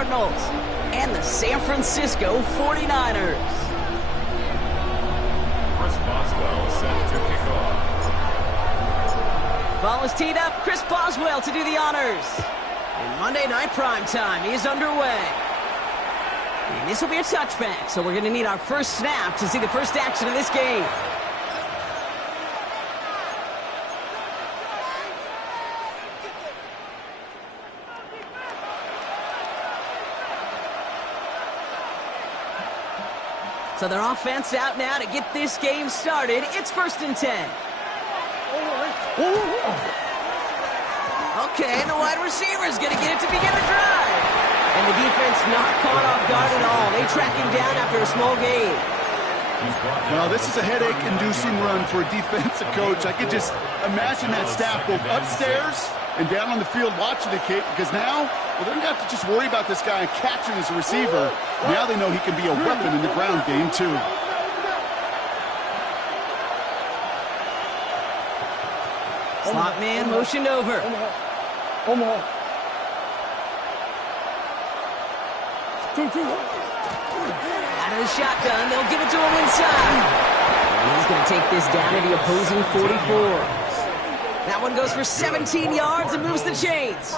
Cardinals and the San Francisco 49ers. Chris Boswell set to kick off. Ball is teed up. Chris Boswell to do the honors. And Monday Night Primetime is underway. And this will be a touchback, so we're going to need our first snap to see the first action of this game. So their offense out now to get this game started. It's 1st and 10. Okay, and the wide receiver is going to get it to begin the drive. And the defense not caught off guard at all. They track him down after a small gain. Well, this is a headache-inducing run for a defensive coach. I could just imagine that staff both upstairs and down on the field watching the kid, because now, well, they don't have to just worry about this guy catching as a receiver. Now they know he can be a weapon in the ground game, too. Slot man motioned over. Out of the shotgun, they'll give it to him inside. And he's going to take this down to the opposing 44. That one goes for 17 yards and moves the chains.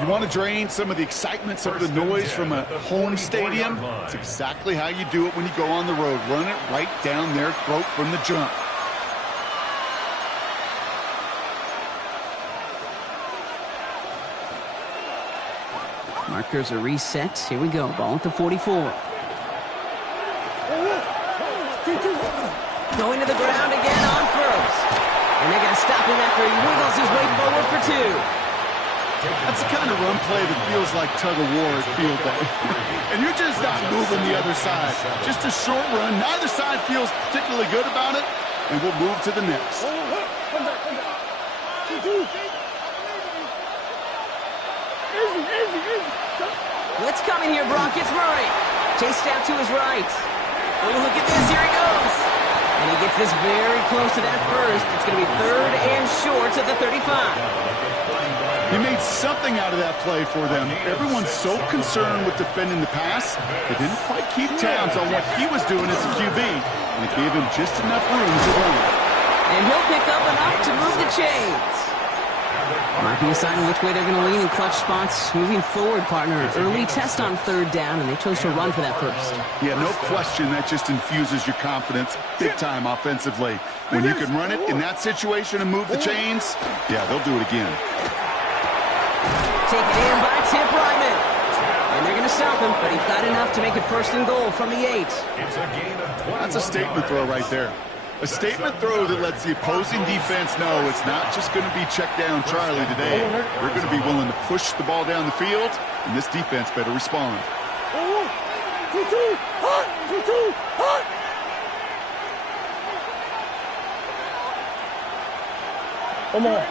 You want to drain some of the excitement, some of the noise from a home stadium? It's exactly how you do it when you go on the road. Run it right down their throat from the jump. Markers are reset. Here we go. Ball at the 44. Going to the ground again on first. And they're going to stop him after he wiggles his way forward for 2. That's the kind of run play that feels like tug-of-war at field day. And you're just not moving the other side. Just a short run. Neither side feels particularly good about it. And we'll move to the next. Blitz coming here, Brock. It's Murray. Chased out to his right. Oh, look at this. Here he goes. And he gets this very close to that first. It's going to be 3rd and short at the 35. He made something out of that play for them. Everyone's so concerned with defending the pass, they didn't quite keep tabs on what he was doing as a QB. And it gave him just enough room to run. And he'll pick up enough to move the chains. Might be a sign of which way they're going to lean in clutch spots moving forward, partner. Early test on 3rd down, and they chose to run for that first. Yeah, no question. That just infuses your confidence big time offensively. When you can run it in that situation and move the chains, yeah, they'll do it again. Taken in by Tip Ryman. And they're going to stop him, but he got enough to make it 1st and goal from the 8. That's a statement throw right there. A statement throw that lets the opposing defense know it's not just going to be check down Charlie today. They're going to be willing to push the ball down the field, and this defense better respond. Come on.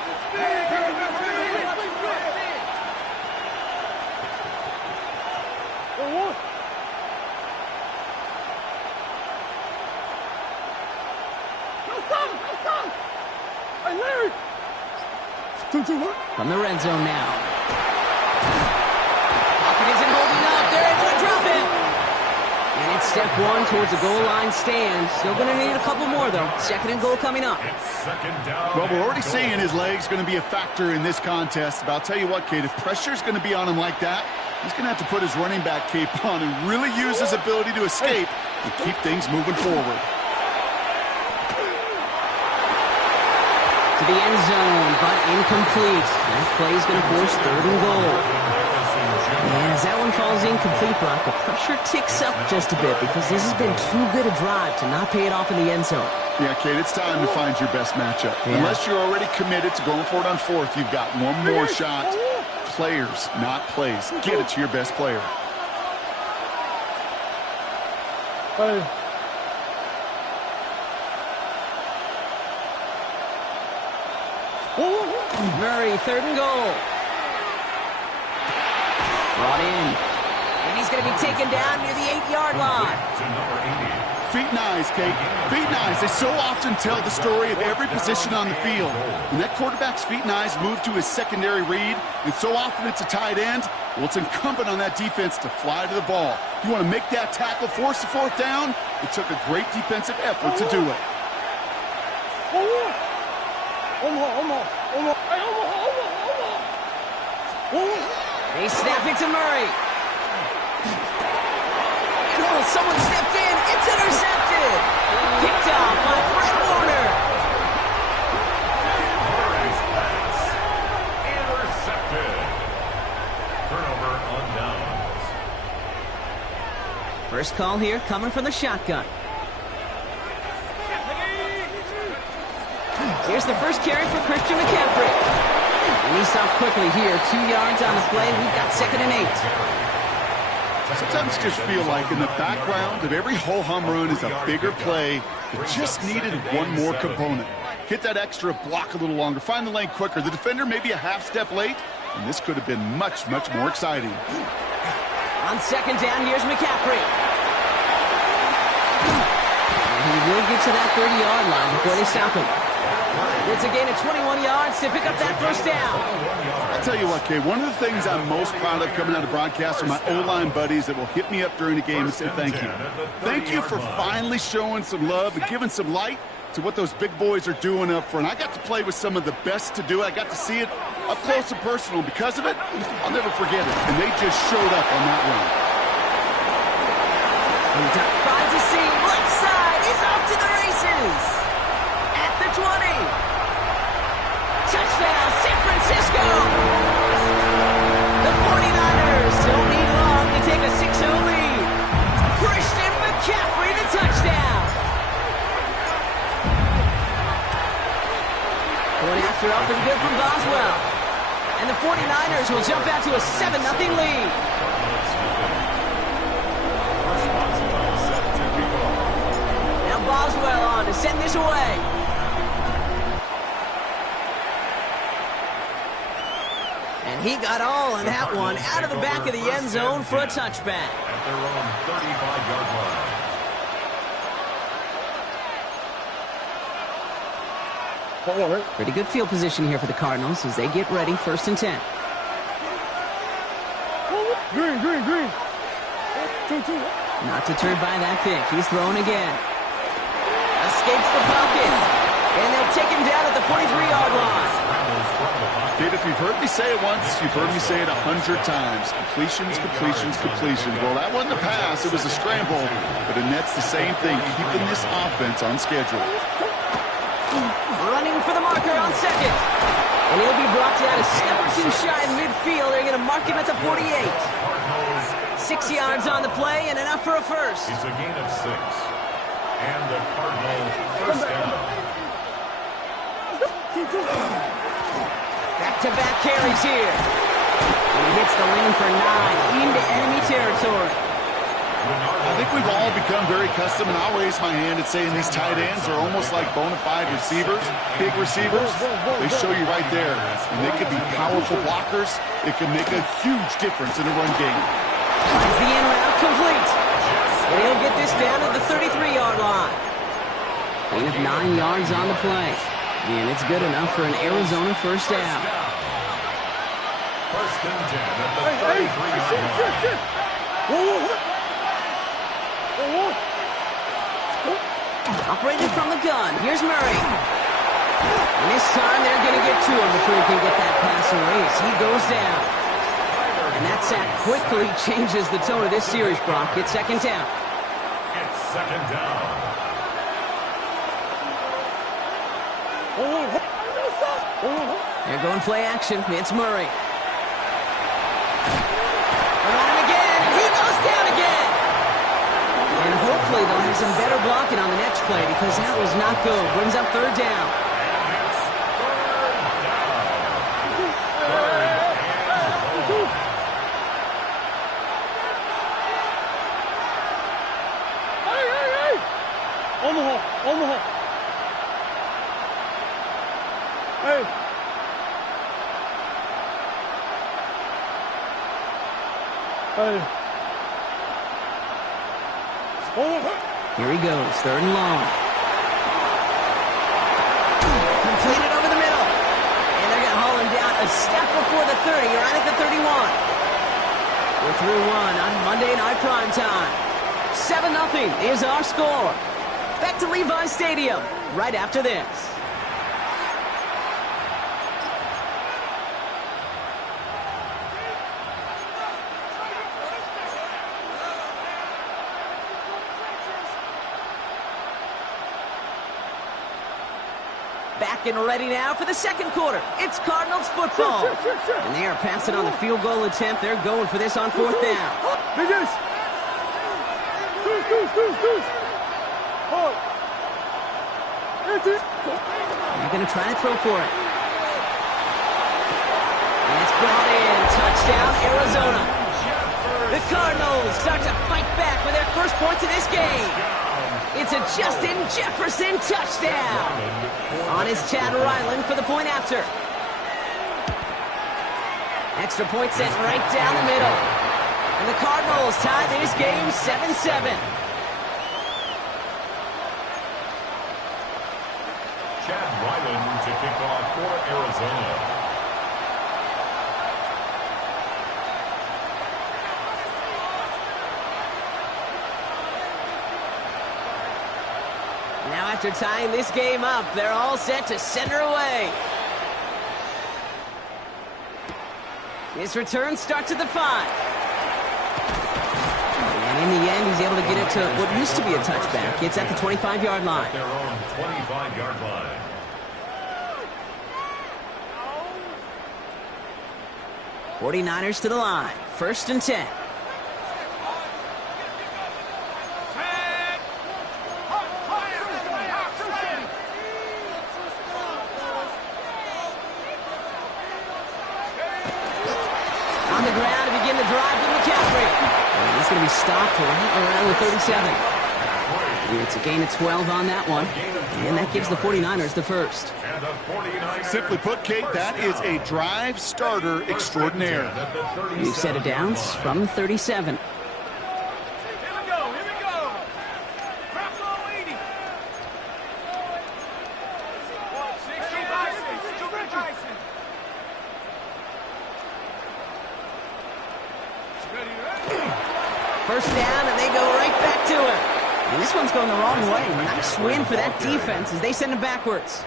From the red zone now. Pocket isn't holding up. They're able to drop it. And it's step 1 towards a goal line stand. Still going to need a couple more, though. 2nd and goal coming up. Well, we're already seeing his leg's going to be a factor in this contest. But I'll tell you what, Kate, if pressure's going to be on him like that, he's going to have to put his running back cape on and really use his ability to escape and keep things moving forward. To the end zone, but incomplete. That play is going to force 3rd and goal. And as that one falls incomplete, Brock, the pressure ticks up just a bit because this has been too good a drive to not pay it off in the end zone. Yeah, Kate, it's time to find your best matchup. Yeah. Unless you're already committed to going for it on 4th, you've got one more shot. Players, not plays. Get it to your best player. Murray, 3rd and goal. Brought in. And he's going to be taken down near the 8-yard line. feet and eyes, Kate. Feet and eyes. They so often tell the story of every position on the field. When that quarterback's feet and eyes move to his secondary read, and so often it's a tight end, well, it's incumbent on that defense to fly to the ball. You want to make that tackle, force the fourth down? It took a great defensive effort to do it. They snap it to Murray. Oh, someone stepped in. It's intercepted. Picked off by Fred Warner. Murray's pass. Intercepted. Turnover on downs. First call here coming from the shotgun. Here's the first carry for Christian McCaffrey. And he stopped quickly here. 2 yards on the play. We've got 2nd and 8. Sometimes you just feel like in the background of every ho-hum run is a bigger play that just needed one more component. Hit that extra block a little longer. Find the lane quicker. The defender may be a half step late, and this could have been much, much more exciting. On 2nd down, here's McCaffrey. And he will get to that 30-yard line before they stop him. It's a gain of 21 yards to pick up that first down. I'll tell you what, Kay, one of the things I'm most proud of coming out of broadcast are my O-line buddies that will hit me up during the game and say thank you. Thank you for finally showing some love and giving some light to what those big boys are doing up front. I got to play with some of the best to do it. I got to see it up close and personal. Because of it, I'll never forget it. And they just showed up on that run. Finds a seam, left side, is off to the races. At the 20. Touchdown, San Francisco. The 49ers don't need long to take a 6-0 lead. Christian McCaffrey, the touchdown. Going after up and good from Boswell. And the 49ers will jump out to a 7-0 lead. Now Boswell on to send this away. And he got all on that one out of the back of the end zone for a touchback. At their own 35-yard line. Pretty good field position here for the Cardinals as they get ready, 1st and 10. Green. Not deterred by that pick. He's throwing again. Escapes the pocket. And they'll take him down at the 43-yard line. Kid, if you've heard me say it once, you've heard me say it 100 times. Completions. Well, that wasn't a pass. It was a scramble. But it nets the same thing, keeping this offense on schedule. Running for the marker on 2nd. And he'll be brought down a step or two shy of midfield. They're going to mark him at the 48. 6 yards on the play and enough for a first. It's a gain of 6. And the Cardinals first down. Back-to-back carries here. And he hits the lane for 9 into enemy territory. I think we've all become very accustomed, and I'll raise my hand and saying these tight ends are almost like bona fide receivers, big receivers. They show you right there, and they can be powerful blockers. It can make a huge difference in a run game. Finds the in route complete. And he'll get this down at the 33-yard line. Gain of 9 yards on the play. And it's good enough for an Arizona first down. 1st and 10 at the 33-yard line. Operated from the gun. Here's Murray. And this time they're going to get to him before he can get that pass away as he goes down. And that sack quickly changes the tone of this series, Brock. It's 2nd down. It's 2nd down. They're going play action. It's Murray. They're on him again, and he goes down again. And hopefully they'll have some better blocking on the next play because that was not good. Brings up 3rd down. Omaha. Hey. Omaha. Here he goes, 3rd and long. Completed over the middle. And they're going to haul him down a step before the 30, right at the 31. We're through one on Monday Night Primetime. 7-0 is our score. Back to Levi Stadium right after this. Back and ready now for the second quarter. It's Cardinals football. And they are passing on the field goal attempt. They're going for this on 4th down. They're going to try to throw for it. And it's brought in. Touchdown, Arizona. The Cardinals start to fight back with their first points of this game. It's a Justin Jefferson touchdown. On is Chad Ryland for the point after. Extra point sent right down the middle. And the Cardinals tie this game 7-7. Chad Ryland to kick off for Arizona. Now after tying this game up, they're all set to send her away. This return starts at the 5. And in the end, he's able to get it to what used to be a touchback. It's at the 25-yard line. At their own 25-yard line. '49ers to the line. 1st and 10. On the ground to begin the drive with McCaffrey. And he's going to be stopped right around the 37. It's a gain of 12 on that one. And that gives the 49ers the first. Simply put, Kate, that is a drive starter extraordinaire. New set of downs from the 37. First down, and they go right back to it. And this one's going the wrong way. Nice win for that defense as they send it backwards.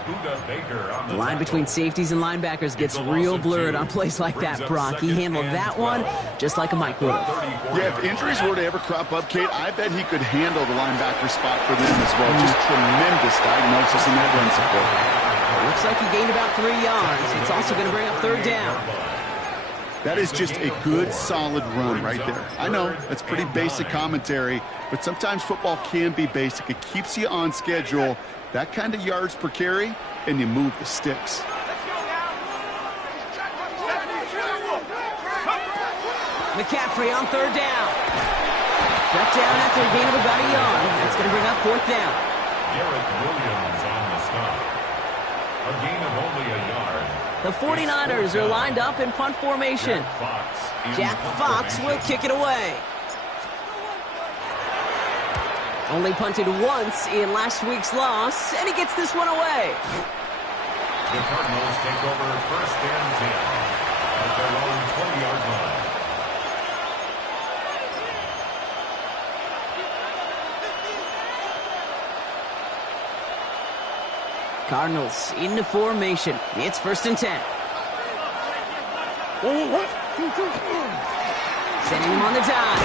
The line between safeties and linebackers gets real blurred on plays like that, Brock. He handled that one just like a Mike would have. Yeah, if injuries were to ever crop up, Kate, I bet he could handle the linebacker spot for them as well. Just tremendous diagnosis in that run support. Looks like he gained about 3 yards. It's also going to bring up 3rd down. That is just a good, solid run right there. I know, that's pretty basic commentary, but sometimes football can be basic. It keeps you on schedule, that kind of yards per carry, and you move the sticks. McCaffrey on 3rd down. Shut down after a gain of about a yard. That's going to bring up 4th down. Garrett Williams on the stop. A gain of only a yard. The 49ers are lined up in punt formation. Jack Fox will kick it away. Only punted once in last week's loss, and he gets this one away. The Cardinals take over 1st and 10 at their own 20-yard line. Cardinals into formation. It's 1st and 10. Sending him on the dive.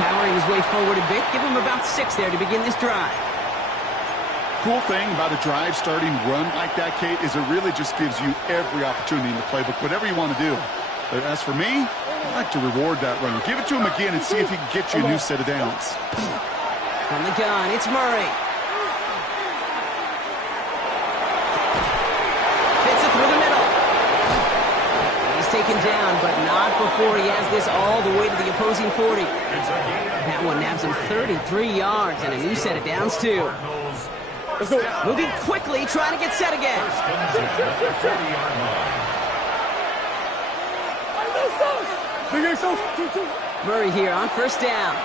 Powering his way forward a bit. Give him about 6 there to begin this drive. Cool thing about a drive starting run like that, Kate, is it really just gives you every opportunity in the playbook, whatever you want to do. But as for me, I like to reward that run. Give it to him again and see if he can get you a new set of downs. From the gun, it's Murray. Taken down, but not before he has this all the way to the opposing 40. That one nabs him 33 yards and a new set of downs, too. Moving quickly, trying to get set again. Murray here on 1st down.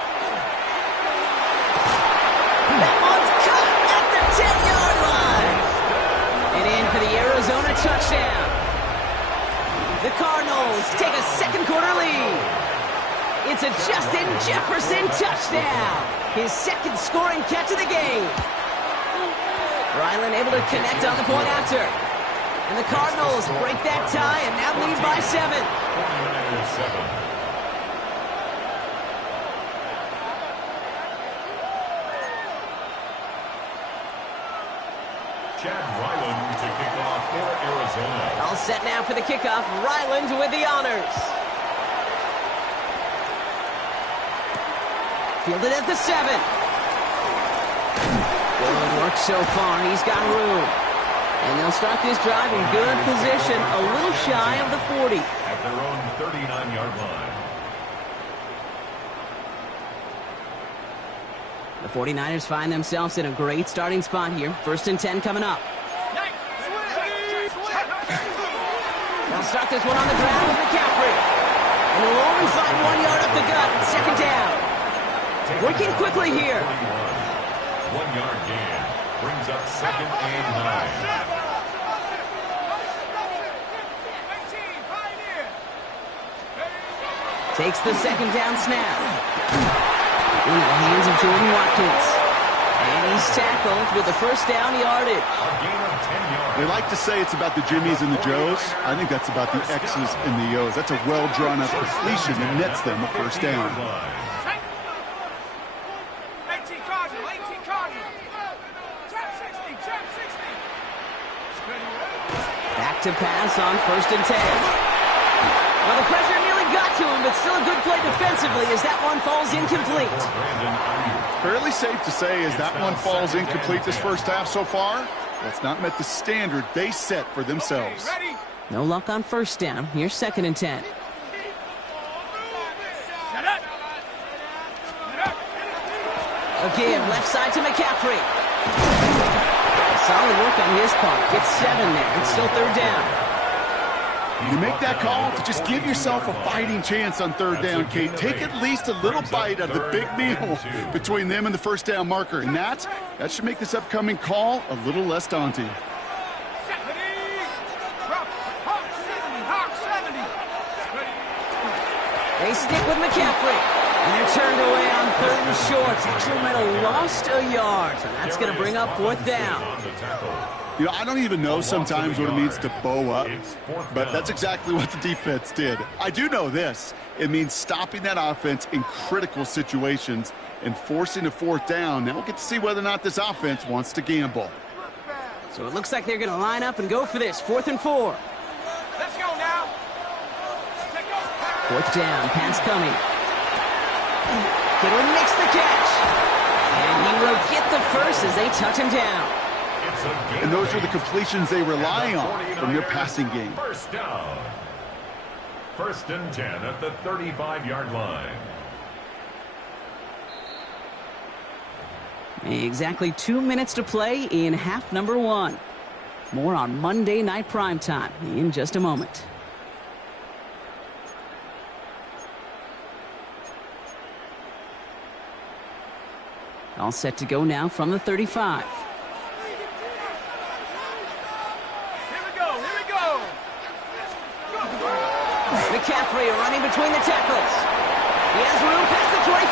for the Arizona touchdown. The Cardinals take a second quarter lead. It's a Justin Jefferson touchdown. His second scoring catch of the game. Ryland able to connect on the point after. And the Cardinals break that tie and now lead by 7. 49ers 7. Chad Ryland to kick off for Arizona. All set now for the kickoff. Ryland with the honors. Fielded at the 7. Good work so far. He's got room. And they'll start this drive in good position, a little shy of the 40. At their own 39-yard line. The 49ers find themselves in a great starting spot here. 1st and 10 coming up. They'll start this one on the ground with McCaffrey. And they'll only find 1 yard up the gut. 2nd down. Working quickly here. 1 yard gain. Brings up 2nd and 9. Takes the 2nd down snap. Into the hands of Jordan Watkins. And he's tackled with the 1st down yardage. A gain of 10 yards. They like to say it's about the Jimmies and the Joes. I think that's about the X's and the O's. That's a well-drawn-up completion that nets them a 1st down. 18 Cardinal, 18 Cardinal. Trap 60, trap 60. Back to pass on 1st and 10. Well, the pressure nearly got to him, but still a good play defensively as that one falls incomplete. Fairly safe to say as that one falls incomplete this first half so far, that's not met the standard they set for themselves. No luck on 1st down. Here's 2nd and 10. Again, left side to McCaffrey. Solid work on his part. Gets 7 there. It's still 3rd down. You make that call to just give yourself a fighting chance on 3rd down, Kate. Take at least a little bite out of the big meal between them and the 1st down marker. And that should make this upcoming call a little less daunting. They stick with McCaffrey. And they're turned away on 3rd and short. Actually might have lost a yard. So that's going to bring up 4th down. You know, I don't even know sometimes what it means to bow up, but that's exactly what the defense did. I do know this. It means stopping that offense in critical situations and forcing a 4th down. Now we'll get to see whether or not this offense wants to gamble. So it looks like they're going to line up and go for this. 4th and 4. Let's go now. 4th down. Pass coming. Kittle makes the catch. And he will get the first as they touch him down. And those are the completions they rely on from their passing game. 1st down. 1st and 10 at the 35-yard line. Exactly 2 minutes to play in half number 1. More on Monday Night Primetime in just a moment. All set to go now from the 35. McCaffrey running between the tackles. He has room past the 25.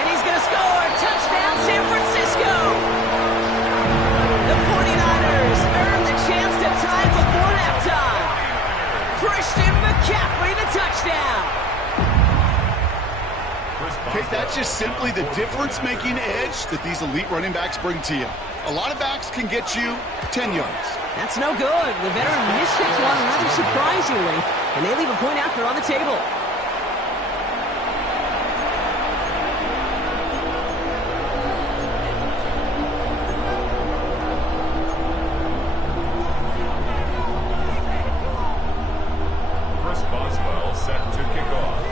And he's going to score. Touchdown, San Francisco. The 49ers earn the chance to tie before halftime. Christian McCaffrey, the touchdown. Kate, that's just simply the difference-making edge that these elite running backs bring to you. A lot of backs can get you 10 yards. That's no good. The veteran mishits one rather surprisingly, and they leave a point after on the table. Chris Boswell set to kick off.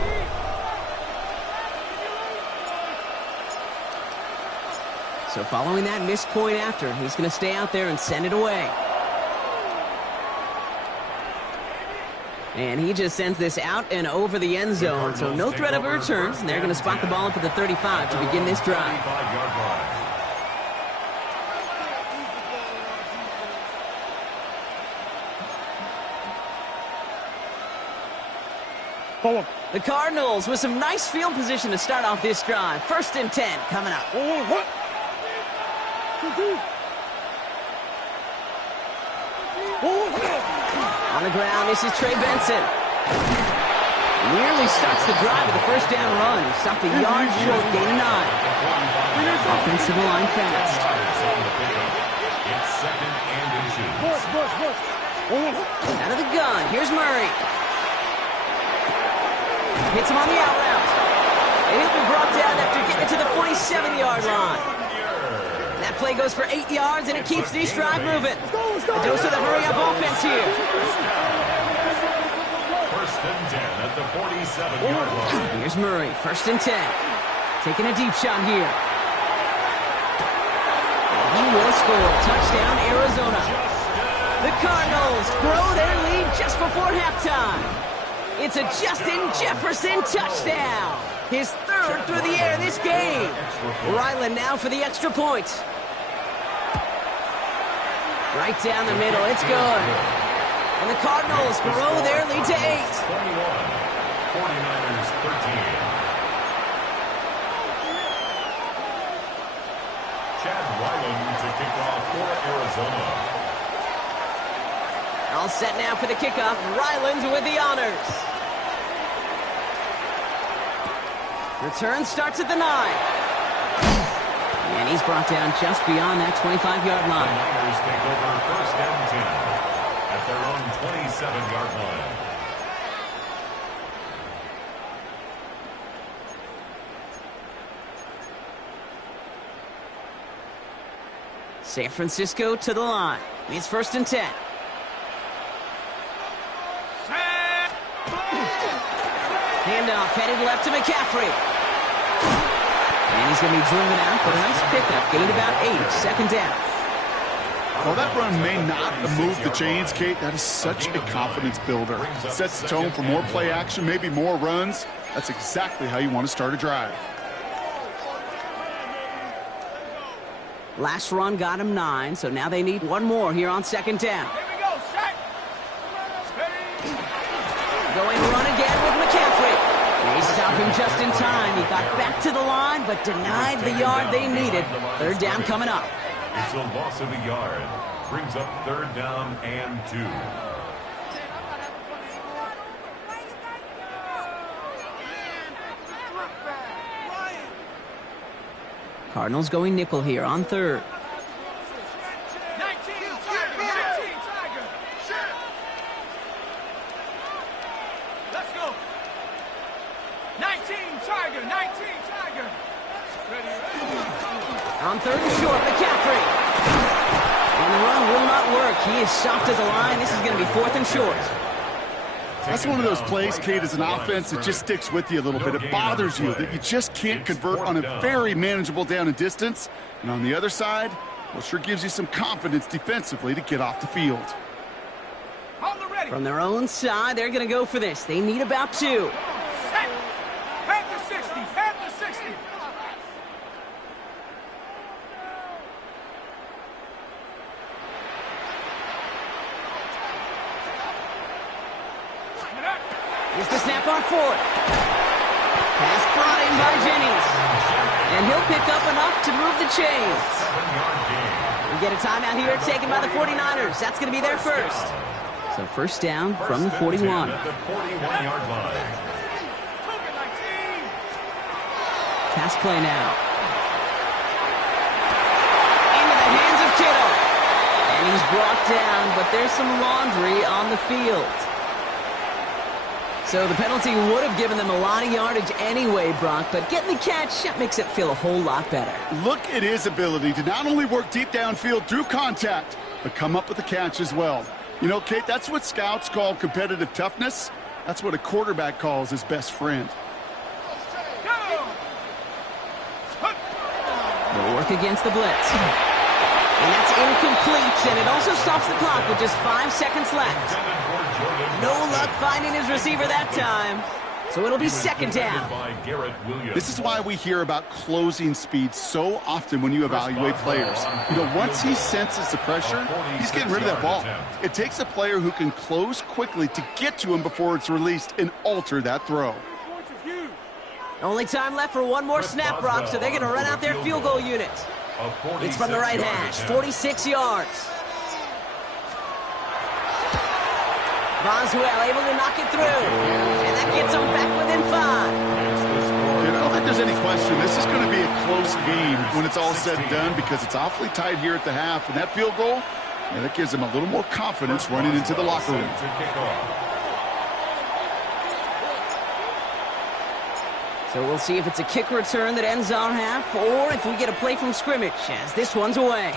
So following that missed point after, he's going to stay out there and send it away. And he just sends this out and over the end zone, so no threat of a return. And they're going to spot the ball up at the 35 to begin this drive. The Cardinals with some nice field position to start off this drive. 1st and 10 coming up. On the ground, this is Trey Benson. Nearly starts the drive with a 1st down run. He stopped a yard short, gain of 9. Offensive line fast. It's 2nd and inches. Out of the gun, here's Murray. Hits him on the out route. And he'll be brought down after getting it to the 47-yard line. That play goes for 8 yards, and it keeps this drive moving. A dose of the hurry-up offense here. 1st and 10 at the 47-yard line. Here's Murray, 1st and 10. Taking a deep shot here. And he will score. Touchdown, Arizona. The Cardinals grow their lead just before halftime. It's a Justin Jefferson touchdown. His 3rd through the air this game. Ryland now for the extra point. Right down the middle, it's good. And the Cardinals grow their lead to 8. 21, 49ers 13. Chad Ryland to kick off for Arizona. All set now for the kickoff. Ryland with the honors. Return starts at the 9. And he's brought down just beyond that 25-yard The line. Niners take over 1st and 10 at their own 27-yard line. San Francisco to the line. It's 1st and 10. Handoff headed left to McCaffrey. And he's going to be driven out, but a nice pickup. Gained about 8. 2nd down. Well, that run may not have moved the chains, Kate. That is such a confidence builder. It sets the tone for more play action, maybe more runs. That's exactly how you want to start a drive. Last run got him 9, so now they need one more here on 2nd down. Here we go, set. Going run again with McCaffrey. They stop him just in time. He got back to the line, but denied the yard they needed. 3rd down coming up. It's a loss of a yard. Brings up 3rd down and 2. Cardinals going nickel here on 3rd. 19, Tiger, 19, Tiger. Let's go. 19, Tiger, 19, Tiger. Ready. On 3rd and short, McCaffrey. And the run will not work. He is soft at the line. This is going to be 4th and short. That's one of those plays, Kate, as an offense that just sticks with you a little bit. It bothers you that you just can't convert on a very manageable down and distance. And on the other side, well, it sure gives you some confidence defensively to get off the field. Hold the ready. From their own side, they're going to go for this. They need about 2. Set. Panther 60, Panther 60. Here's the snap on 4th. Pass brought in by Jennings. And he'll pick up enough to move the chains. 7-yard gain. We get a timeout here taken by the 49ers. That's going to be their first. So 1st down from the 41. At the 41-yard line. Pass play now. Into the hands of Kittle. And he's brought down, but there's some laundry on the field. So the penalty would have given them a lot of yardage anyway, Brock, but getting the catch, that makes it feel a whole lot better. Look at his ability to not only work deep downfield through contact, but come up with the catch as well. You know, Kate, that's what scouts call competitive toughness. That's what a quarterback calls his best friend. They'll work against the blitz. And that's incomplete, and it also stops the clock with just 5 seconds left. No luck finding his receiver that time. So it'll be second down. This is why we hear about closing speed so often when you evaluate players. You know, once he senses the pressure, he's getting rid of that ball. It takes a player who can close quickly to get to him before it's released and alter that throw. Only time left for one more snap, Brock, so they're going to run out their field goal unit. It's from the right hash, 46 yards. Boswell able to knock it through, and that gets them back within 5. I don't think there's any question. This is going to be a close game when it's all said and done because it's awfully tight here at the half, and that field goal, that gives them a little more confidence running into the locker room. So we'll see if it's a kick return that ends our half, or if we get a play from scrimmage, as this one's away.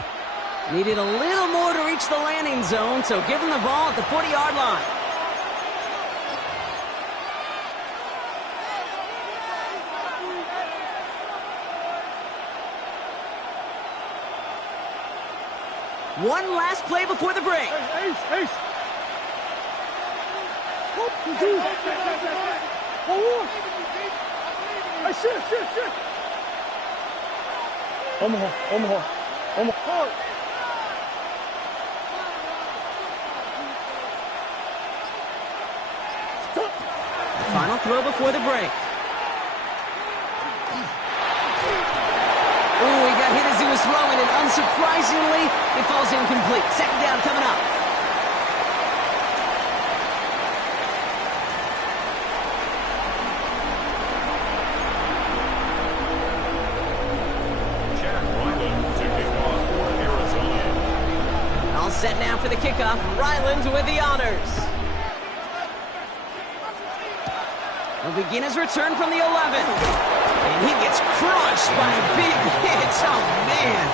Needed a little more to reach the landing zone, so give them the ball at the 40-yard line. One last play before the break. Ace. Shit. Omaha. Final throw before the break. Oh, he got hit as he was throwing, and unsurprisingly, it falls incomplete. Second down coming up. All set now for the kickoff. Ryland with the honors. He'll begin his return from the 11. And he gets crushed by a big hit. Oh, man.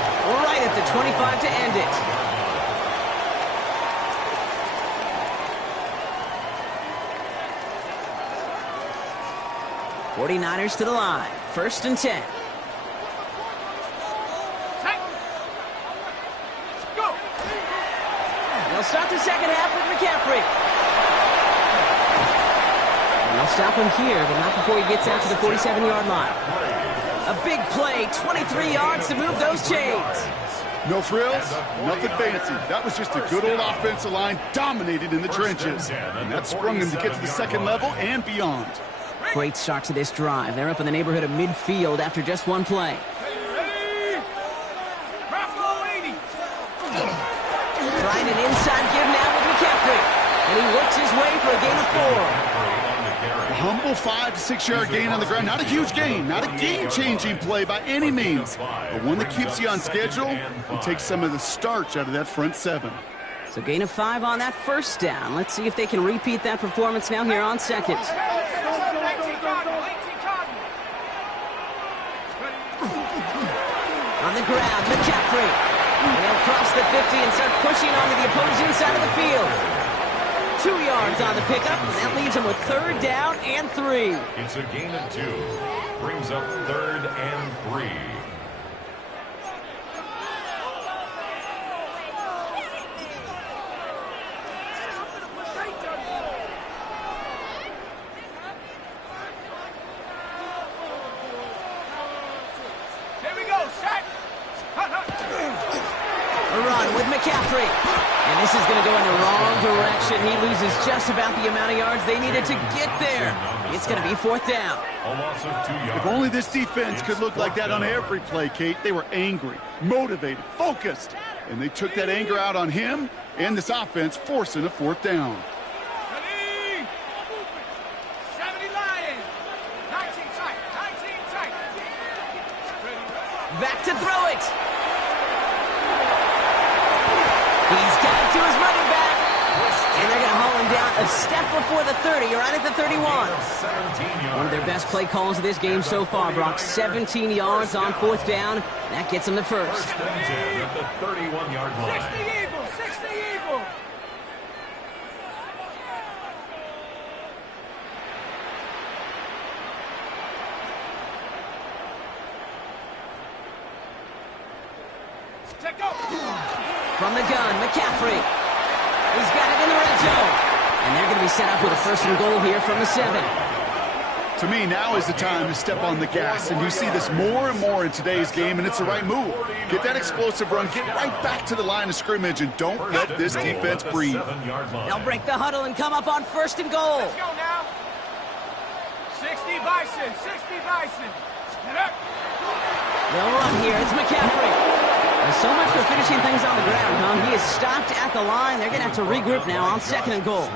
Right at the 25 to end it. '49ers to the line. 1st and 10. Go! They'll start the second half with McCaffrey. They'll stop him here, but not before he gets out to the 47-yard line. A big play, 23 yards to move those chains. No frills, nothing fancy. That was just a good old offensive line dominated in the trenches. And that sprung them to get to the second level and beyond. Great start to this drive. They're up in the neighborhood of midfield after just one play. Trying an inside give now with McCaffrey. And he works his way for a gain of 4. A humble 5 to 6 yard gain on the ground. Not a huge gain, not a game-changing play by any means, but one that keeps you on schedule and takes some of the starch out of that front 7. So gain of 5 on that first down. Let's see if they can repeat that performance now here on second. On the ground, McCaffrey. And he'll cross the 50 and start pushing onto the opposing side of the field. 2 yards on the pickup, and that leaves him with 3rd down and 3. It's a gain of 2. Brings up 3rd and 3. Here we go, set! A run with McCaffrey. And this is going to go in the wrong direction. He loses just about the amount of yards they needed to get there. It's going to be 4th down. A loss of 2 yards. If only this defense could look like that on every play, Kate. They were angry, motivated, focused. And they took that anger out on him and this offense, forcing a 4th down. Ready? 70 Lions. 19 tight. Back to throw it. He's got it to his running back. And they're going to haul him down a step before the 30, right at the 31. One of their best play calls of this game so far, Brock. 17 yards on 4th down. That gets them the first. 1st and 10 at the 31-yard line. 60 Eagles, 60 Eagles. Check go. From the gun, McCaffrey. He's got it in the red zone. And they're going to be set up with a 1st and goal here from the 7. To me, now is the time to step on the gas, and you see this more and more in today's game, and it's the right move. Get that explosive run, get right back to the line of scrimmage, and don't let this defense breathe. They'll break the huddle and come up on 1st and goal. Let's go now. 60 Bison, 60 Bison. Get up. They'll run here. It's McCaffrey. Well, so much for finishing things on the ground, huh? He is stopped at the line. They're going to have to regroup now on 2nd and goal.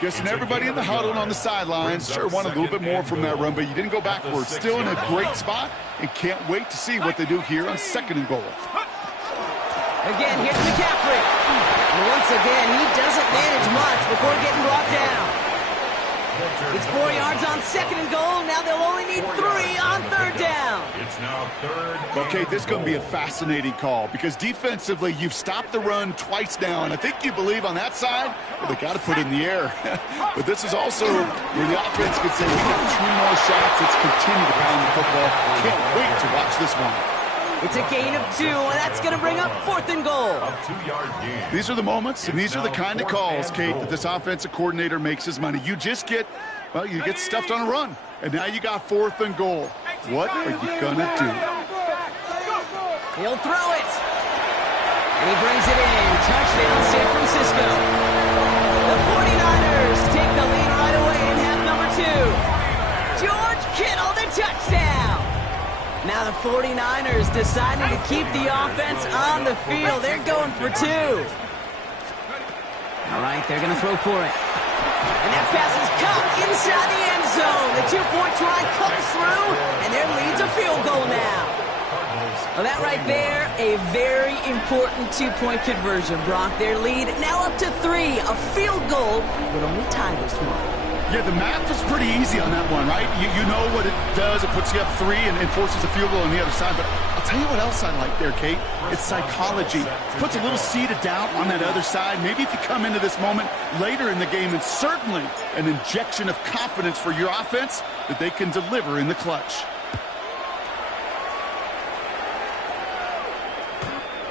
Guessing everybody in the huddle and on the sidelines sure wanted a little bit more from that run, but you didn't go backwards. Still in a great spot, and can't wait to see what they do here on 2nd and goal. Again, here's McCaffrey. And once again, he doesn't manage much before getting brought down. It's 4 yards on 2nd and goal. Now they'll only need 3 on 3rd down. It's now 3rd. Okay, this is going to be a fascinating call because defensively, you've stopped the run twice now, and I think you believe on that side, well, they got to put it in the air. But this is also where the offense could say, we got 2 more shots. Let's continue to pound the football. Can't wait to watch this one. It's a gain of 2, and that's going to bring up 4th and goal. A 2-yard gain. These are the moments, and these are the kind of calls, Kate, that this offensive coordinator makes his money. You just get, well, you get stuffed on a run, and now you got 4th and goal. What are you going to do? He'll throw it. And he brings it in. Touchdown, San Francisco. The 49ers take the lead right away in half number 2. George Kittle, the touchdown. Now the 49ers deciding to keep the offense on the field. They're going for 2. All right, they're going to throw for it. And that pass is caught inside the end zone. The 2-point try comes through, and their lead's a field goal now. Well, that right there, a very important 2-point conversion, Brock. Their lead now up to 3. A field goal would only tie this one. Yeah, the math is pretty easy on that one, right? You know what it does. It puts you up 3 and forces a field goal on the other side. But I'll tell you what else I like there, Kate. It's psychology. It puts a little seed of doubt on that other side. Maybe if you come into this moment later in the game, and certainly an injection of confidence for your offense that they can deliver in the clutch.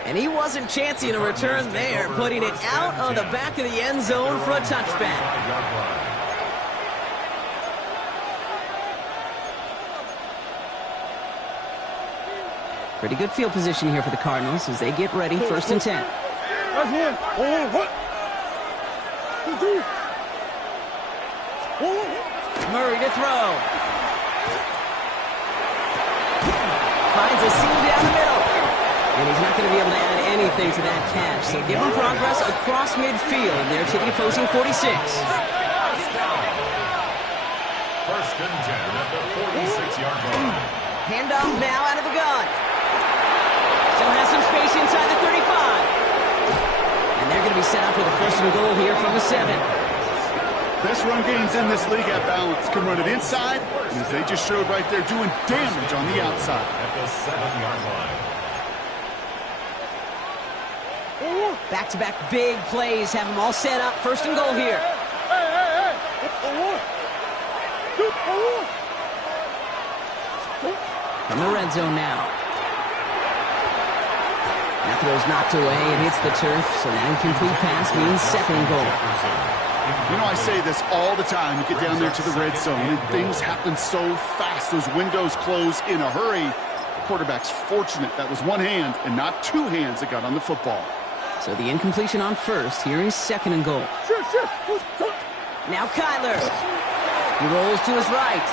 And he wasn't chancing a return there, putting it out on the back of the end zone for a touchback. Pretty good field position here for the Cardinals as they get ready, 1st and 10. Murray to throw. Finds a seam down the middle. And he's not going to be able to add anything to that catch. So give him progress across midfield there to the opposing 46. 1st and 10 at the 46-yard line. Handoff now out of the gun. Still has some space inside the 35. And they're going to be set up with a 1st and goal here from the 7. Best run games in this league at balance. Can run it inside, and as they just showed right there, doing damage on the outside. At the 7-yard line. Back-to-back big plays have them all set up. 1st and goal here. From the red zone now. That throw's knocked away. It hits the turf, so that incomplete pass means 2nd and goal. You know, I say this all the time. You get down there to the red zone, and things happen so fast. Those windows close in a hurry. The quarterback's fortunate that was one hand and not 2 hands that got on the football. So the incompletion on 1st. Here is 2nd and goal. Now Kyler. He rolls to his right.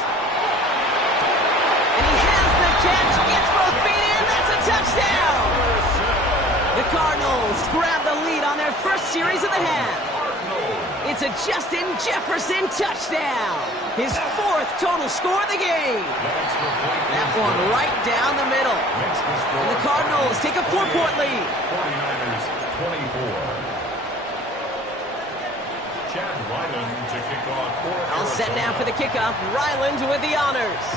And he has the catch. Gets both feet in. That's a touchdown. The Cardinals grab the lead on their 1st series of the half. It's a Justin Jefferson touchdown. His 4th total score of the game. That one right down the middle. And the Cardinals take a 4-point lead. 49ers 24. Chad Ryland to kick off for All set now for the kickoff. Ryland with the honors.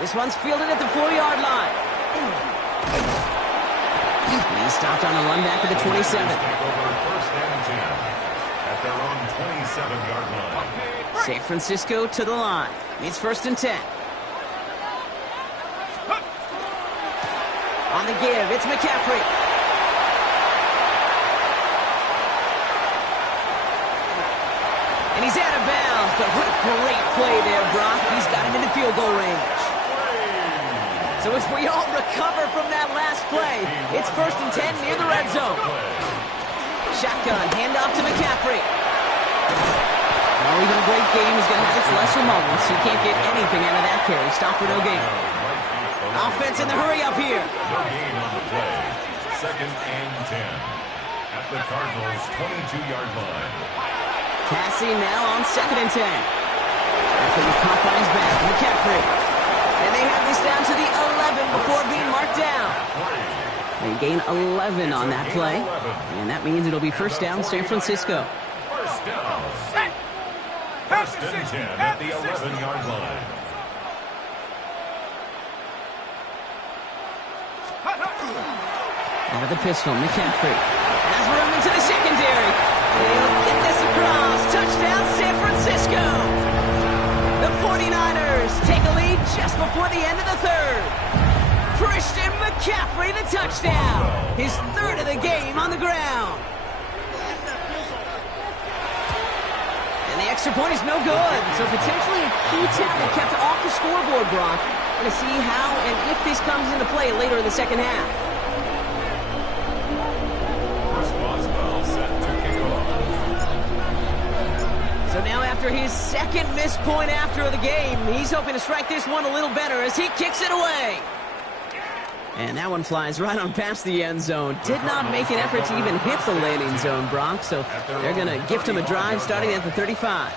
This one's fielded at the 4-yard line. He's stopped on a run back at the 27. Take over 1st and 10 at their own 27-yard line. San Francisco to the line. It's 1st and 10. On the give, it's McCaffrey. And he's out of bounds, but what a great play there, Brock. He's got him into field goal range. So as we all recover from that last play, it's 1st and 10 near the red zone. Shotgun, handoff to McCaffrey. Well, even a great game is going to have its lesser moments. You can't get anything out of that carry. Stop for no gain. Offense in the hurry up here. No gain on the play. 2nd and 10 at the Cardinals' 22-yard line. Passing now on 2nd and 10. That's when the caught by his back. McCaffrey. And they have this down to the 11 before being marked down. They gain 11 on that play. And that means it'll be 1st down San Francisco. 1st down. 1st and 10 at the 11-yard line. Out of the pistol, McCaffrey. Has room into the secondary. They'll get this across. Touchdown, San Francisco. The 49ers take a lead just before the end of the 3rd. Christian McCaffrey, the touchdown. His 3rd of the game on the ground. And the extra point is no good. So potentially a key tackle kept off the scoreboard, Brock. We're going to see how and if this comes into play later in the 2nd half. So now after his 2nd missed point after the game, he's hoping to strike this one a little better as he kicks it away. And that one flies right on past the end zone. Did not make an effort to even hit the landing zone, Brock. So they're going to gift him a drive starting at the 35.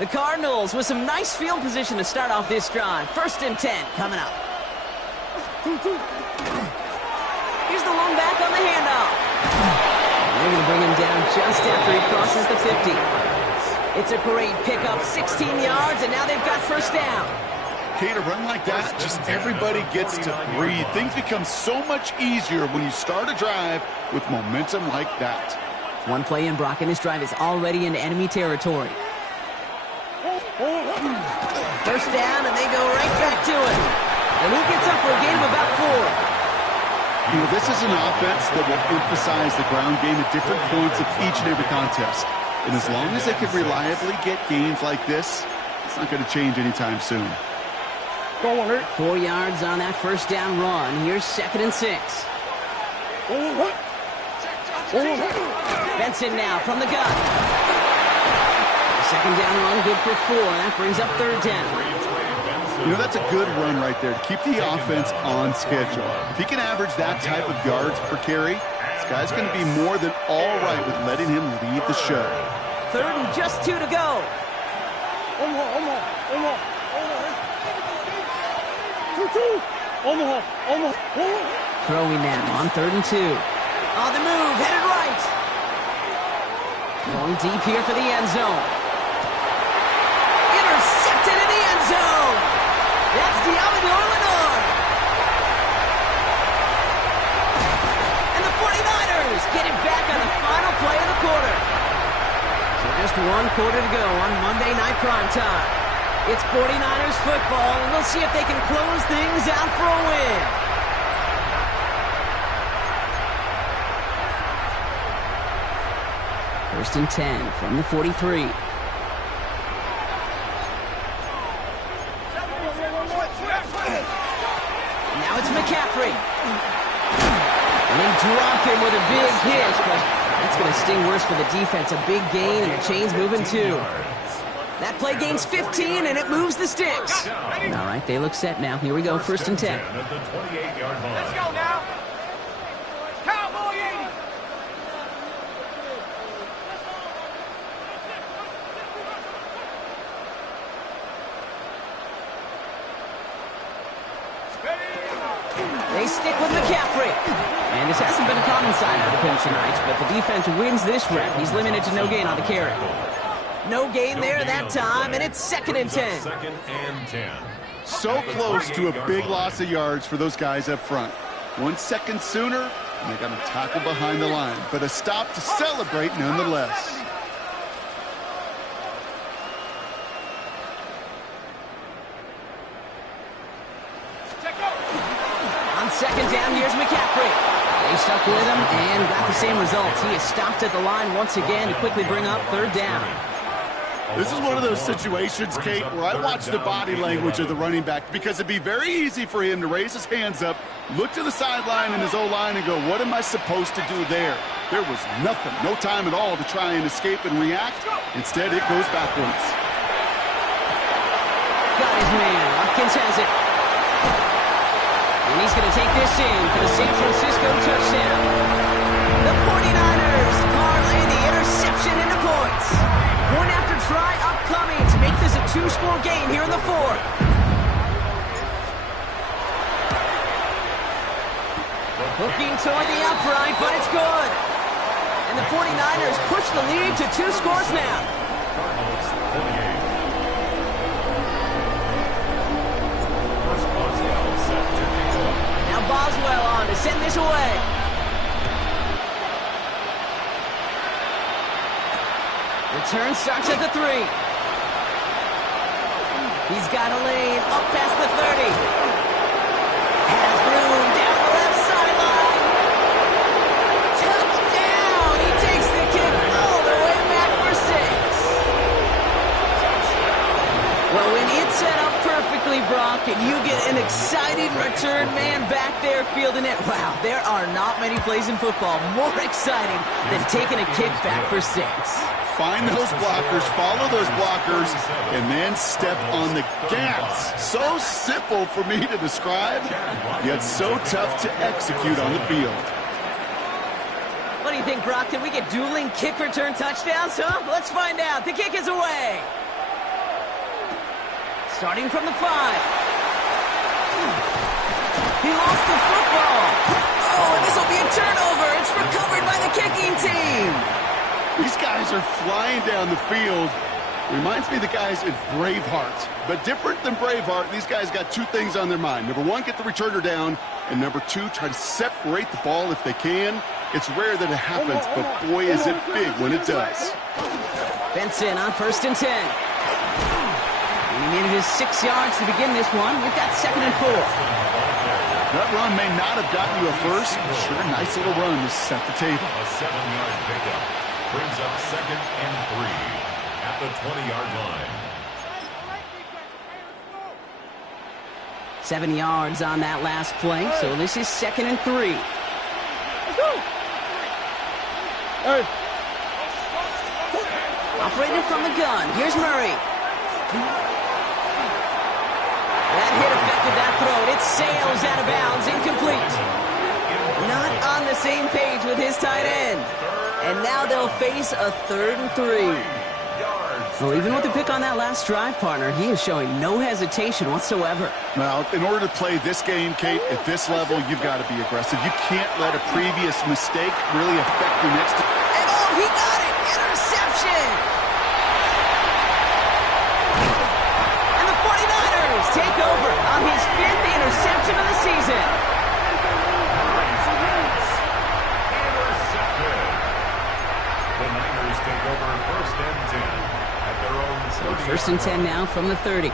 The Cardinals with some nice field position to start off this drive. 1st and 10 coming up. Here's the lone back on the handoff. And they're going to bring him down just after he crosses the 50. It's a great pickup, 16 yards, and now they've got 1st down. Kate, a run like that, just everybody gets to breathe. Things become so much easier when you start a drive with momentum like that. One play in, Brock, and this drive is already into enemy territory. 1st down, and they go right back to it. And he gets up for a gain of about 4. You know, this is an offense that will emphasize the ground game at different points of each and every contest. And as long as they can reliably get gains like this, it's not going to change anytime soon. 4 yards on that 1st down run. Here's 2nd and 6. Benson now from the gun. 2nd down run, good for 4. That brings up 3rd down. You know, that's a good run right there to keep the offense on schedule. If he can average that type of yards per carry, this guy's going to be more than all right with letting him lead the show. 3rd and just 2 to go. Throwing now on 3rd and 2. On the move, headed right. Going deep here for the end zone. Intercepted in the end zone. That's Deommodore Lenoir. And the 49ers get it back on the final play of the quarter. So just 1 quarter to go on Monday Night Primetime. It's 49ers football, and we'll see if they can close things out for a win. First and 10 from the 43. Now it's McCaffrey. And they drop him with a big hit, but that's going to sting worse for the defense. A big gain, and the chain's moving too. That play gains 15, and it moves the sticks. All right, they look set now. Here we go, 1st and 10. Let's go now. Cowboy 80. They stick with McCaffrey. And this hasn't been a common sign out of him tonight, but the defense wins this rep. He's limited to no gain on the carry. No gain there that time, and it's 2nd and 10. 2nd and 10. So close to a big loss of yards for those guys up front. 1 second sooner, and they got a tackle behind the line, but a stop to celebrate nonetheless. On 2nd down, here's McCaffrey. stuck with him and got the same results. He is stopped at the line once again to quickly bring up third down. This is one of those situations, Kate, where I watch the body language of the running back because it'd be very easy for him to raise his hands up, look to the sideline and his O-line and go, what am I supposed to do there? There was nothing, no time at all to try and escape and react. Instead, it goes backwards. Got his man. Watkins has it. And he's going to take this in for the San Francisco touchdown. The 49ers parlay the interception into points. Point after try upcoming to make this a two-score game here in the fourth. Looking toward the upright, but it's good. And the 49ers push the lead to 2 scores now. Now Boswell on to send this away. Return starts at the 3. He's got a lane up past the 30. Has room down the left sideline. Touchdown! He takes the kick all the way back for 6. Well, when it's set up perfectly, Brock, and you get an exciting return man back there fielding it, wow, there are not many plays in football more exciting than taking a kick back for 6. Find those blockers, follow those blockers, and then step on the gas. So simple for me to describe, yet so tough to execute on the field. What do you think, Brock? Can we get dueling kick return touchdowns, huh? Let's find out. The kick is away. Starting from the 5. He lost the football. Oh, and this will be a turnover. It's recovered by the kicking team. These guys are flying down the field. Reminds me of the guys in Braveheart. But different than Braveheart, these guys got 2 things on their mind. Number 1, get the returner down. And number 2, try to separate the ball if they can. It's rare that it happens, but boy, is it big when it does. Benson on 1st and 10. And he needed his 6 yards to begin this one. We've got 2nd and 4. That run may not have gotten you a first, but sure, nice little run to set the table. A 7-yard pickup brings up 2nd and 3 at the 20-yard line. 7 yards on that last play, so this is 2nd and 3. Operating from the gun, here's Murray. That hit affected that throw. It sails out of bounds, incomplete. Not on the same page with his tight end. And now they'll face a 3rd and 3. Well, even with the pick on that last drive, partner, he is showing no hesitation whatsoever. Now, in order to play this game, Kate, at this level, you've got to be aggressive. You can't let a previous mistake really affect your next... And oh, he got it! Interception! And the 49ers take over on his 5th interception of the season. The Niners take over 1st and 10 at their own 30. 1st and 10 now from the 30.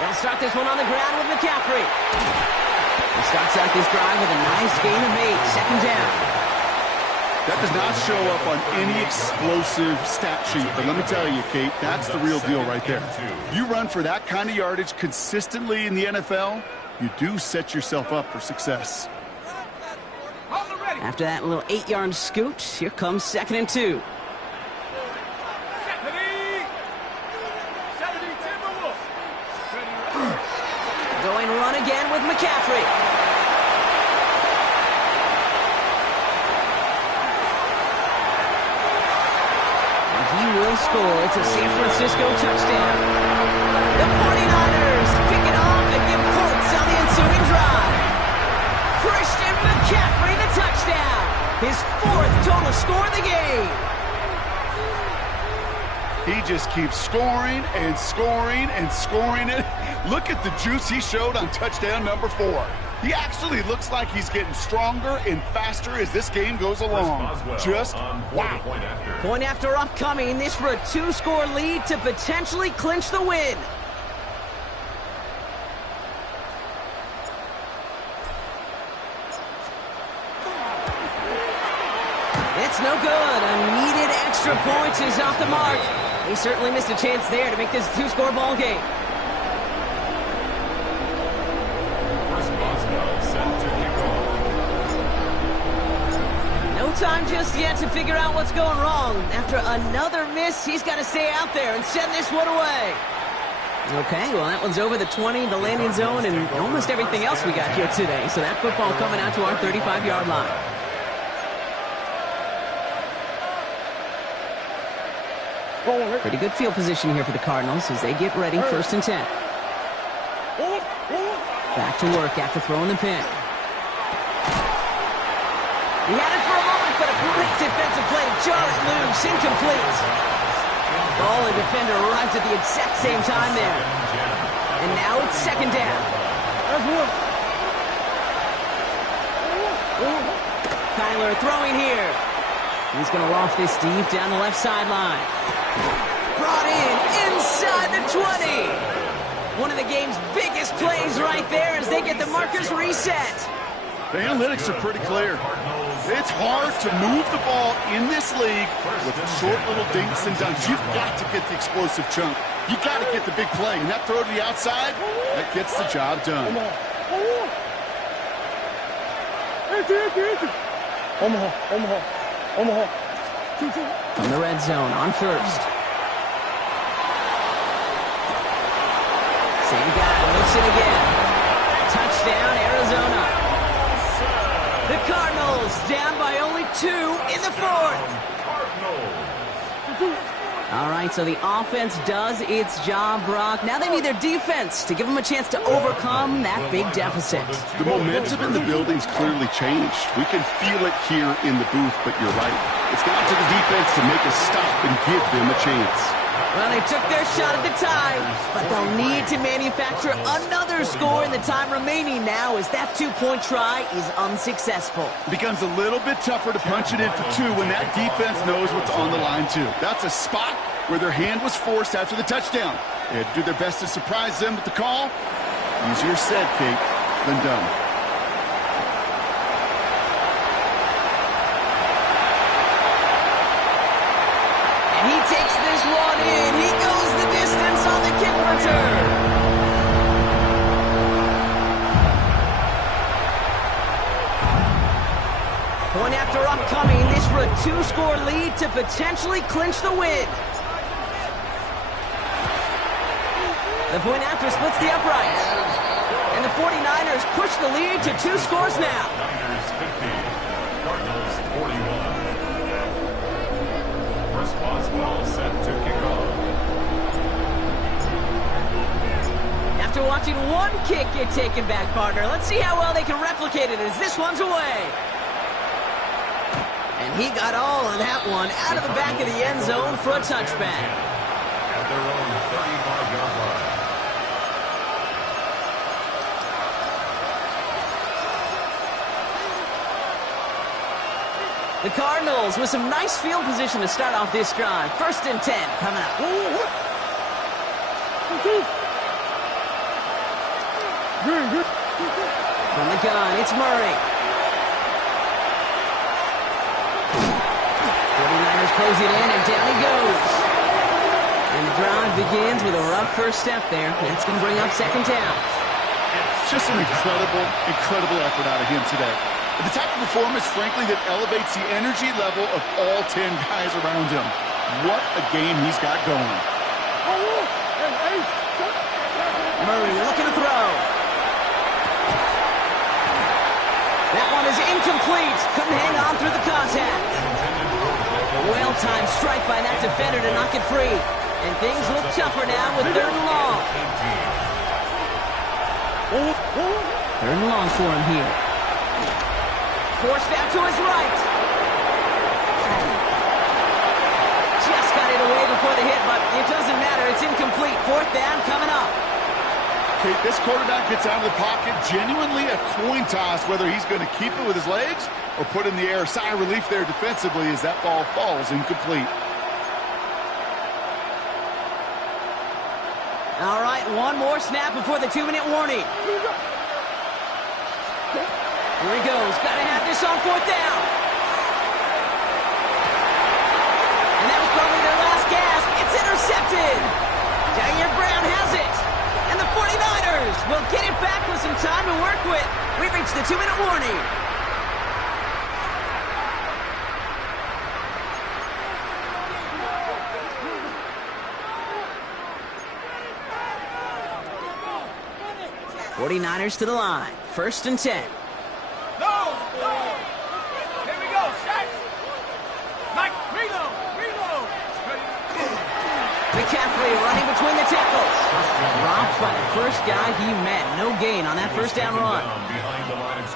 They'll start this one on the ground with McCaffrey. He starts out this drive with a nice gain of 8. 2nd down. That does not show up on any explosive stat sheet, but let me tell you, Kate, that's the real deal right there. You run for that kind of yardage consistently in the NFL, you do set yourself up for success. After that little 8-yard scoot, here comes 2nd and 2. Going run again with McCaffrey. And he will score. It's a San Francisco touchdown. The 49ers pick it off and give points on the ensuing drive. Christian McCaffrey, the touchdown. His 4th total score of the game. He just keeps scoring and scoring and scoring it. Look at the juice he showed on touchdown number 4. He actually looks like he's getting stronger and faster as this game goes along. Just wow. Point after upcoming. This for a 2-score lead to potentially clinch the win. It's no good. A needed extra point is off the mark. He certainly missed a chance there to make this a 2-score ball game. No time just yet to figure out what's going wrong. After another miss, he's got to stay out there and send this one away. Okay, well, that one's over the 20, the landing zone, and almost everything else we got here today. So that football coming out to our 35-yard line. Pretty good field position here for the Cardinals as they get ready, 1st and 10. Back to work after throwing the pick. He had it for a moment, but a great defensive play to jar it loose, incomplete. Ball and defender arrived at the exact same time there. And now it's 2nd down. Kyler throwing here. He's going to loft this deep down the left sideline. Brought in inside the 20. One of the game's biggest plays right there as they get the markers reset. The analytics are pretty clear. It's hard to move the ball in this league with short little dinks and dunks. You've got to get the explosive chunk. You got to get the big play. And that throw to the outside, that gets the job done. From the red zone on 1st. Same guy, looks it again. Touchdown, Arizona. The Cardinals down by only 2 in the 4th. All right, so the offense does its job, Brock. Now they need their defense to give them a chance to overcome that big deficit. The momentum in the building's clearly changed. We can feel it here in the booth, but you're right. It's down to the defense to make a stop and give them a chance. Well, they took their shot at the tie, but they'll need to manufacture another score in the time remaining now as that 2-point try is unsuccessful. It becomes a little bit tougher to punch it in for 2 when that defense knows what's on the line, too. That's a spot where their hand was forced after the touchdown. They had to do their best to surprise them with the call. Easier said, Kate, than done. He takes this one in. He goes the distance on the kick return. Point after upcoming. This for a 2-score lead to potentially clinch the win. The point after splits the uprights. And the 49ers push the lead to 2 scores now. Niners 50, Cardinals 41. Boswell set to kick off. After watching one kick get taken back, partner, let's see how well they can replicate it as this one's away. And he got all of that one out of the back of the end zone for a touchback. At their own 35-yard line. The Cardinals with some nice field position to start off this drive. 1st and 10 coming up. From the gun, it's Murray. 49ers close it in, and down he goes. And the drive begins with a rough first step there. That's going to bring up 2nd down. Just an incredible effort out of him today. The type of performance, frankly, that elevates the energy level of all 10 guys around him. What a game he's got going. Murray looking to throw. That one is incomplete. Couldn't hang on through the contact. A well-timed strike by that defender to knock it free. And things look tougher now with 3rd and long. 3rd and long for him here. Forced out to his right. Just got it away before the hit, but it doesn't matter. It's incomplete. 4th down coming up. Kate, this quarterback gets out of the pocket, genuinely a coin toss, whether he's going to keep it with his legs or put it in the air. Sigh of relief there defensively as that ball falls incomplete. All right, one more snap before the 2-minute warning. Here he goes. Got to have this on 4th down. And that was probably their last gasp. It's intercepted. Jair Brown has it. And the 49ers will get it back with some time to work with. We've reached the 2-minute warning. '49ers to the line. 1st and 10. No! Here we go, set! Mike, reload! McCaffrey running between the tackles. Dropped by the first guy he met. No gain on that 1st down run.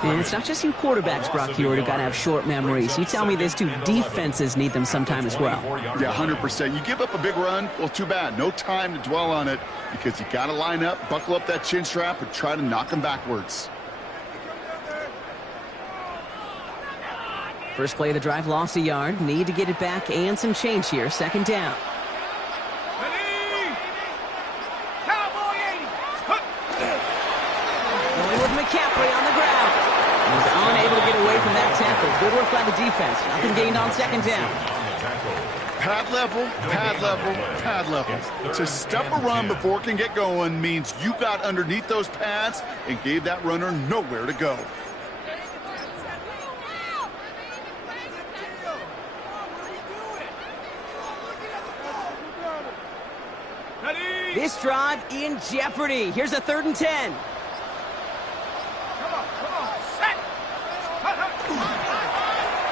And it's not just you quarterbacks, Brock Huard, who got to have short memories. You tell me this too, defenses need them sometime as well. Yeah, 100%. You give up a big run, well, too bad. No time to dwell on it because you got to line up, buckle up that chin strap, and try to knock them backwards. First play of the drive, lost a yard. Need to get it back and some change here. 2nd down. Ready! Cowboy 80! Going with McCaffrey on the ground. He's unable to get away from that tackle. Good work by the defense. Nothing gained on 2nd down. Pad level, pad level, pad level. To stop a run before it can get going means you got underneath those pads and gave that runner nowhere to go. Ready! This drive in jeopardy. Here's a 3rd and 10. Come on, set!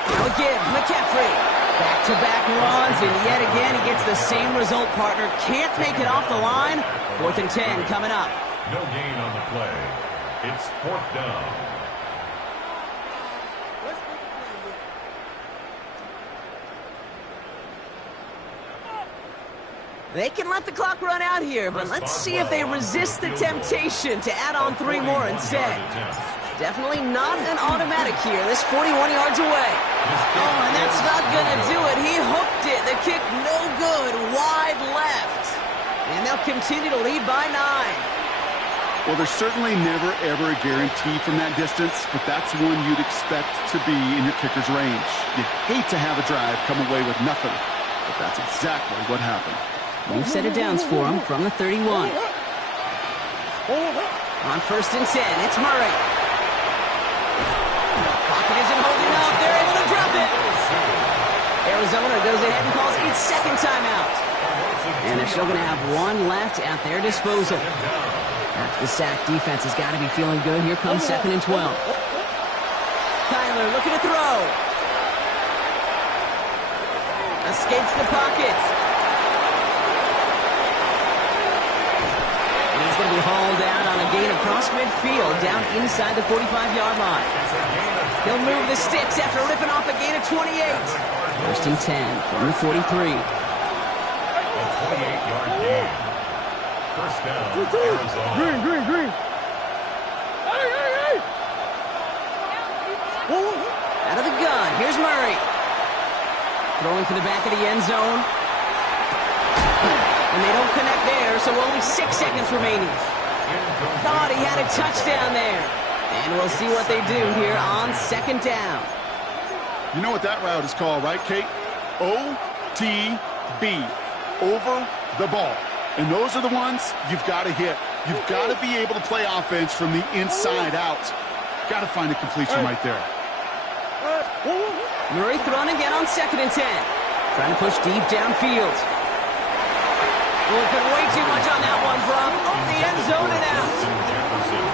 Now again, McCaffrey. Back-to-back runs, and yet again he gets the same result, partner. Can't make it off the line. 4th and 10 coming up. No gain on the play. It's 4th down. They can let the clock run out here, but let's see if they resist the temptation to add on 3 more instead. Definitely not an automatic here. This 41 yards away. Oh, and that's not going to do it. He hooked it. The kick no good. Wide left. And they'll continue to lead by 9. Well, there's certainly never, ever a guarantee from that distance, but that's one you'd expect to be in your kicker's range. You'd hate to have a drive come away with nothing, but that's exactly what happened. New set of downs for him from the 31. On 1st and 10, it's Murray. Pocket isn't holding up. They're able to drop it. Arizona goes ahead and calls its 2nd timeout. And they're still going to have 1 left at their disposal. After the sack, defense has got to be feeling good. Here comes 2nd and 12. Kyler looking to throw. Escapes the pocket. And he's going to be hauled down on a gain across midfield, down inside the 45-yard line. He'll move the sticks after ripping off a gain of 28. 1st and 10 from the 43. A 28-yard gain. 1st down, Arizona. Green. Out of the gun, here's Murray. Throwing to the back of the end zone. And they don't connect there, so only 6 seconds remaining. Thought he had a touchdown there. And we'll see what they do here on 2nd down. You know what that route is called, right, Kate? OTB, over the ball. And those are the ones you've got to hit. You've got to be able to play offense from the inside out. Got to find a completion right there. Murray throwing again on 2nd and 10. Trying to push deep downfield. Oh, put way too much on that one, Brock. Over the end zone and out.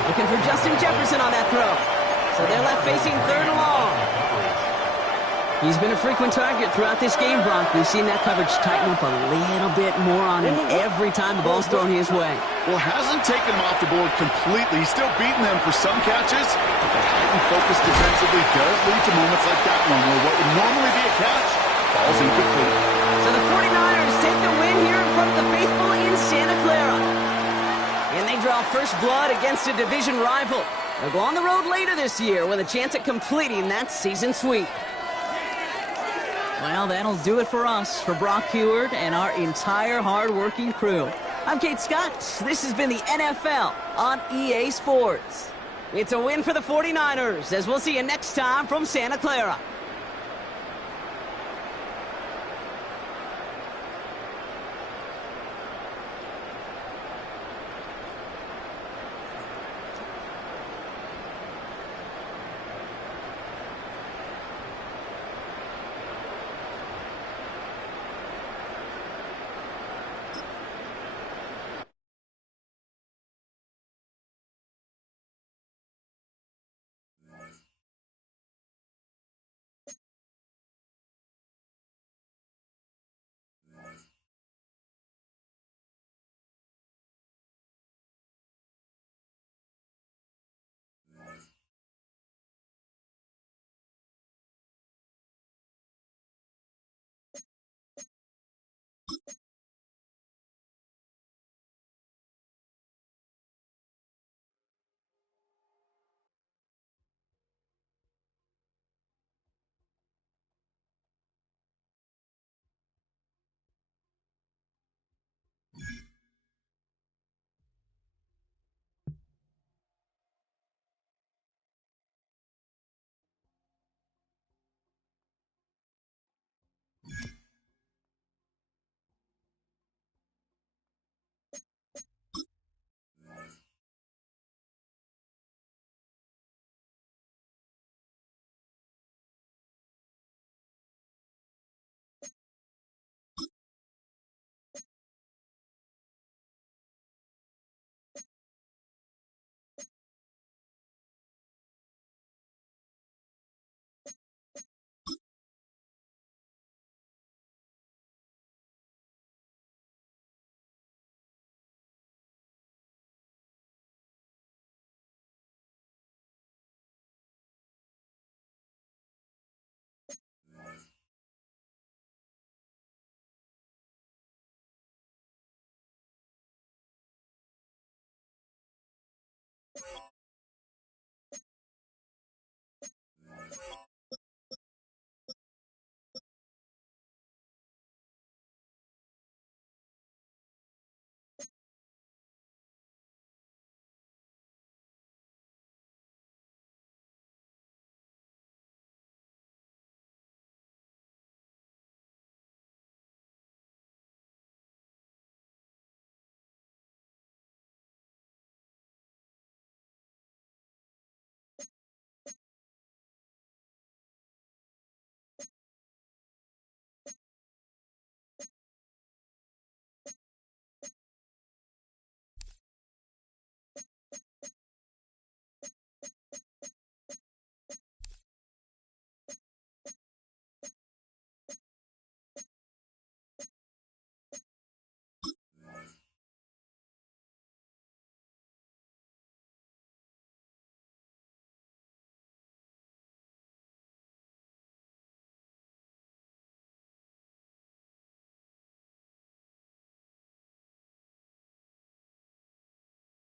Looking for Justin Jefferson on that throw. So they're left facing 3rd and long. He's been a frequent target throughout this game, Brock. We've seen that coverage tighten up a little bit more on him every time the ball's thrown his way. Well, hasn't taken him off the board completely. He's still beating them for some catches, but the heightened focus defensively does lead to moments like that one where what would normally be a catch falls incomplete. So the 49ers take the win here in front of the faithful in Santa Clara. And they draw first blood against a division rival. They'll go on the road later this year with a chance at completing that season sweep. Well, that'll do it for us, for Brock Huard and our entire hard-working crew. I'm Kate Scott. This has been the NFL on EA Sports. It's a win for the 49ers, as we'll see you next time from Santa Clara.